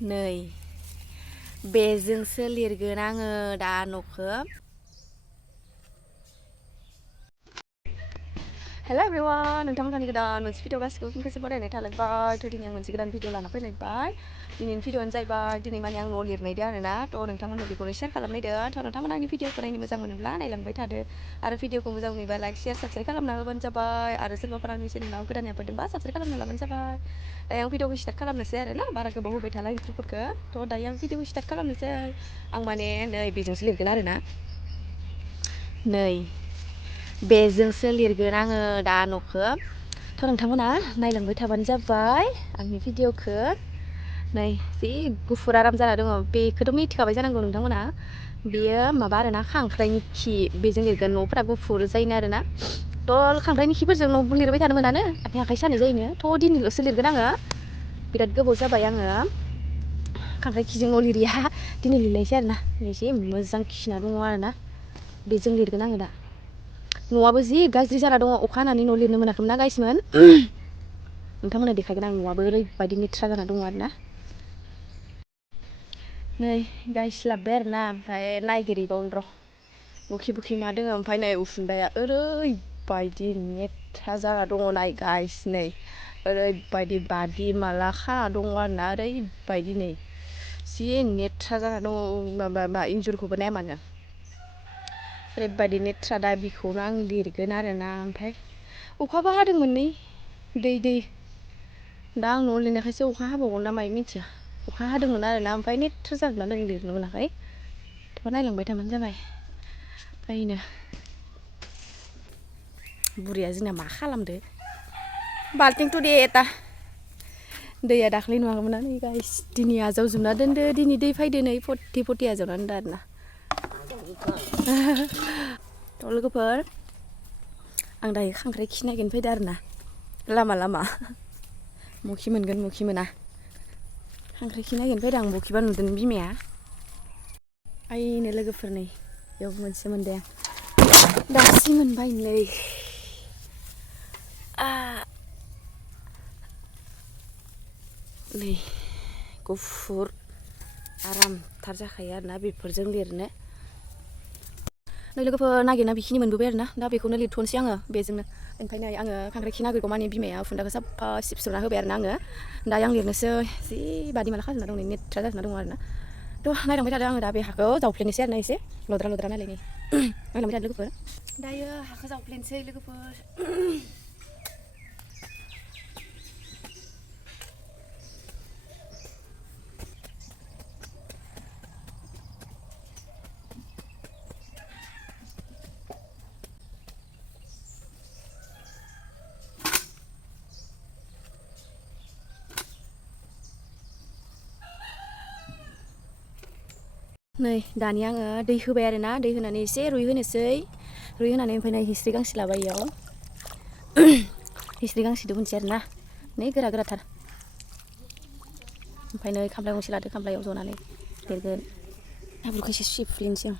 नै बेजोंसो लिरगोन आङो दा न'खौ। हेल' एभ्रिवान, नोंथांमोननि गोदान मोनसे भिडिअ गासिखौबो फिनखेबसे बरायनाय थालायबाय। दिनै आं मोनसे गोदान भिडिअ लाना फैलायबाय। दिनैनि भिडिअआनो जाहैबाय दिनै माने आं न' लिरनायदो आरोना। थ' नोंथांमोननो बेखौनो शेयार खालामनायदो। थ' नोंथांमोना आंनि भिडिअखौ नायनो मोजां मोनोब्ला नायलांबाय थादो आरो भिडिअखौ मोजां मोनोबा लाइक शेयार साबस्क्राइब खालामना होबानो जाबाय आरो सोरबाफोर आंनि चेनेलाव गोदान हाबफैदोंबा साबस्क्राइब खालामना लाबानो जाबाय। दायो आं भिडिअखौ स्टार्ट खालामनोसै आरोना, बारा गोबाव होबाय थाला इन्ट्र'फोरखौ। थ' दायो आं भिडिअखौ स्टार्ट खालामनोसै। आं माने नै बेजोंसो लिरगोन आरोना, नै बेजोंसो लिरगोन आङो दा न'खौ। थ' नोंथांमोना नायलांबाय थाबानो जाबाय आंनि भिडिअखौ। नै जि गुफुर आराम जाना दङ, बेखौथ' मिथिखाबाय जानांगौ नोंथांमोना। बेयो माबा आरोना, खांख्राइनि खि। बेजों लिरगोन न'फोरा गुफुर जायोनो आरोना। थ' खांख्राइनि खिफोरजों न' लिरबाय थानो मोनानो, आखाइ सानाय जायोनो। थ' दिनैल'सो लिरगोन आङो, बिराद गोबाव जाबाय आङो खांख्राइ खिजों न' लिरिया। दिनै लिरनायसै आरोना, एसे मोजां खिना दङ आरोना, बेजों लिरगोन आङो दा। न'आबो जि गाज्रि जाना दङ, अखा हानानै न' लिरनो मोनाखैमोन ना गाइसमोन। नोंथांमोना देखायगोन आं, न'आबो ओरैबायदि लेथ्रा जाना दङ आरोना। नै गाइस लाबबाय आरोना, ओमफ्राय नायगिरहैबावनो र' बुखि बुखि मा दङ। ओमफ्राय नै उखुन्दाया ओरैबायदि लेथ्रा जाना दङ, नाय गाइस, नै ओरैबायदि बादि माला खाना दङ आरोना, ओरैबायदि नै जि लेथ्रा जाना दङ। माबा इन्जुरखौबो नाया मानो, ओरैबायदि लेथ्रा। दा बेखौनो आं लिरगोन आरोना। ओमफ्राय अखाबो हादोंमोन नै, दै दा आं न'आव लिरनायखायसो अखा हाबावगोन ना मायो मिथिया। अखा हादोंमोन आरोना, ओमफ्राय लेथ्रा जाजोबना दं, लिरनो मोनाखै। थ' नायलांबाय थाबानो जाबाय। ओमफ्रायनो बुरैया जोंना मा खालामदो, बाल्थिंथ' दे एटा दैया दाख्लै नुवाखैमोन ना, नै गाइस दिनै आजावजोबना दोनदो। दिनै दै फैदो नै फथि आजावना दोनदो आरोना। थ' लोगोफोर, आं दायो खांख्राइ खि नागिरनो फैदो आरोना, लामा लामा मखि मोनगोन मखि मोना। खांख्राइ खि नागिरनो फैदों आं, बखिबा नुदों बिमाया। आइनो लोगोफोर, नै बेयाव मोनसे मोनबाय आं, दासो मोनबाय नै। नै गुफुर आरामथार जाखायो आरोना बेफोरजों लिरनो। नै लोगोफोर, नागिरना बेखिनि मोनबोबाय आरोना, दा बेखौनो लिरथ'नोसै आङो बेजोंनो। ओमफ्राय नै आङो खांख्राइ खि नागिरगौ माने बिमाया उखुन्दाखौ साफा सिबस्र'ना होबाय आरोना आङो। दायो आं लिरनोसै, जि बादि माला खाजोबना दं, लेथ्रा जाजोबना दङ आरोना। थ' नायलांबाय थादों आङो, दा बे हाखौ जावफ्लेनोसै आरोना, एसे लद्रा लद्रा नालाय नै। नायलांबाय थादो लोगोफोर, दायो हाखौ जावफ्लेनोसै लोगोफोर। नै दानि आङो दै होबाय आरोना, दै होनानै एसे रुइहोनोसै। रुइहोनानै ओमफ्राय नै हिस्रि गांसे लाबाय इयाव, हिस्रि गांसेदो होनोसै आरोना, नै गोरा गोराथार। ओमफ्राय नै खामफ्लाय गंसे लादो, खामफ्लायाव जनानै लिरगोन। हाब्रुखौ एसे सिफ्लेनोसै आं।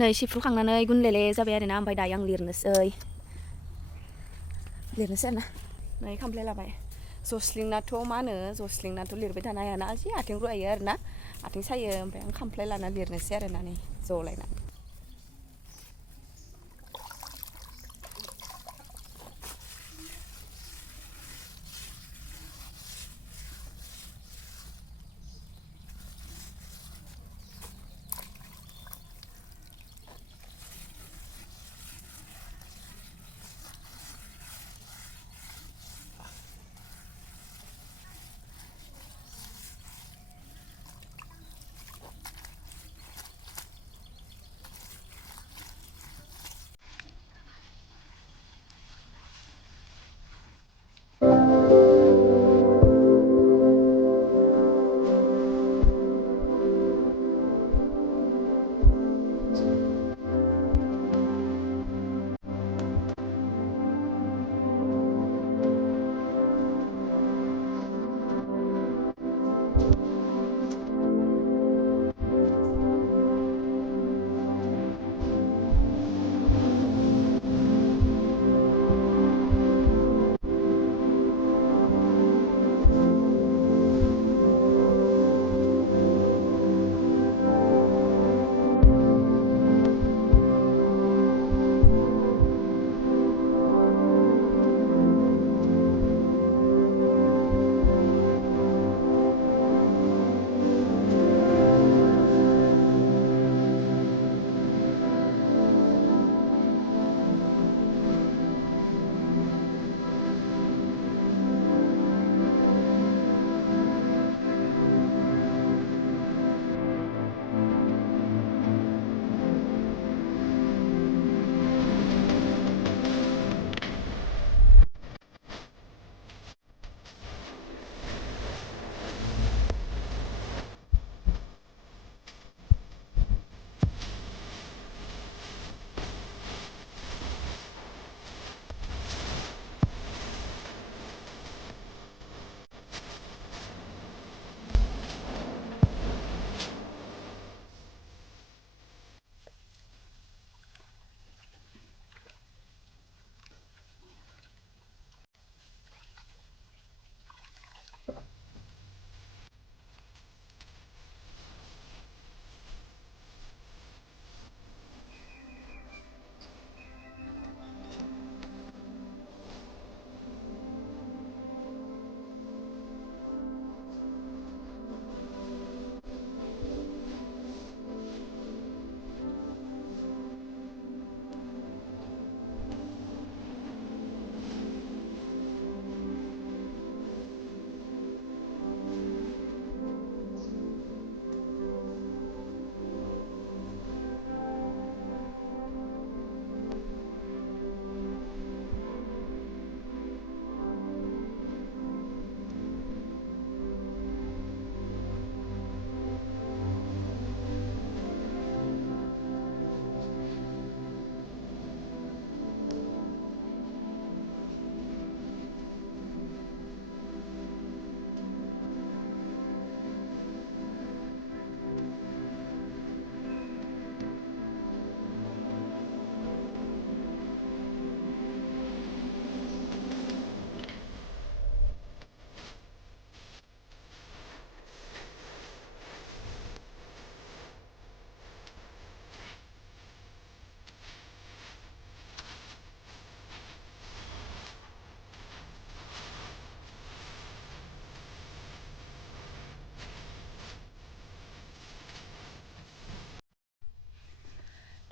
नै सिफ्रुखांनानै गुनलेले जाबाय आरोना, ओमफ्राय दायो आं लिरनोसै आरोना। नै खामफ्लाय लाबाय, जस्लिंनाथ' मा होनो, जस्लिंनाथ' लिरबाय थानो हायाना, जि आथिं रुवायो आरोना, आथिं सायो। ओमफ्राय आं खामफ्लाय लाना लिरनोसै आरोना, नै जलायना।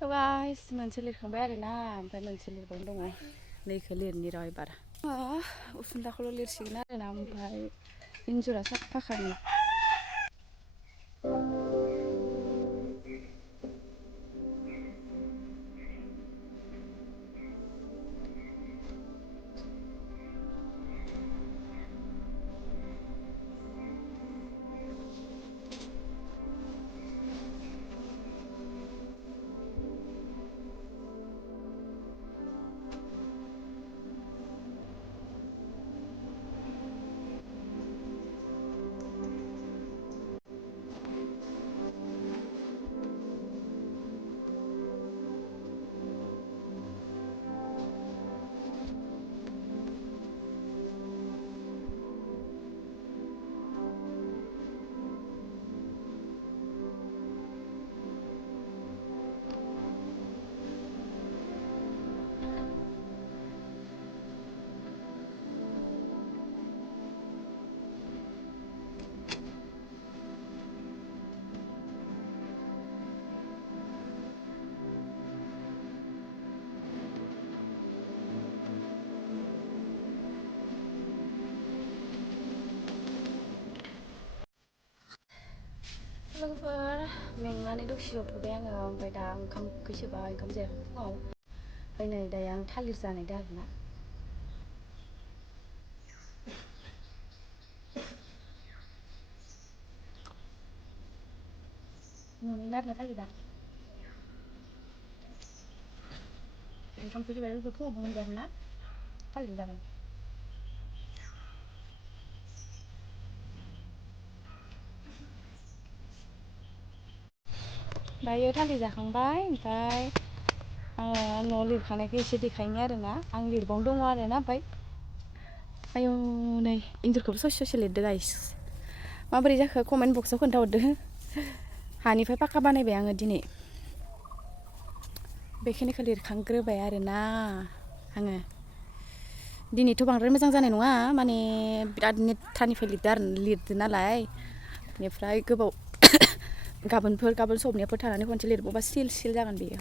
थ' गाइस मोनसे लिरखांबाय आरोना ओमफ्राय मोनसे लिरबावनो दङ नैखौ लिरनि र' एबार उसुंदाखौल' लिरसिगोन आरोना ओमफ्राय इन्जुरा साफाखानि लोगोफोर मेंनानै दसे जथ'बाय आङो ओमफ्राय दा ओंखाम उखैसोबाय ओंखाम जायाखै फुङाव ओमफ्राय नै दायो आं थालिर जानायदों आरोना न'नि आरोना थालिरा ओंखाम उखैसोबाय लोगोफोर फुङावबो मोनजायाखैना थालिर जाबाय दायो थालिर जाखांबाय ओमफ्राय आङो न'आव लिरखानायखौ एसे देखायनि आरोना आं लिरबावनो दङ आरोना ओमफ्राय आयौ नै इन्जुरखौबो ससे ससे लिरदो गाइस माबोरै जाखो कमेन्ट बक्सआव खोन्थाहरदो हानिफ्राय पाक्का बानायबाय आङो दिनै बेखिनिखौ लिरखांग्रोबाय आरोना आङो दिनैथ' बांद्राय मोजां जानाय नङा माने बिराद नेथ्थानिफ्राय लिरदो नालाय बेनिफ्राय गोबाव गाबोन सबनियाफोर थानानै खनसे लिरबावबा सिल सिल जागोन बेयो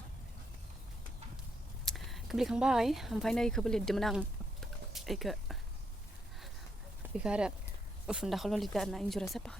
बेखौ लिरखांबाय ओमफ्राय नै इखौबो लिरदोंमोन आं बेखौ आरो उसुंदाखौल' लिरदो आरोना इन्जुरा साफा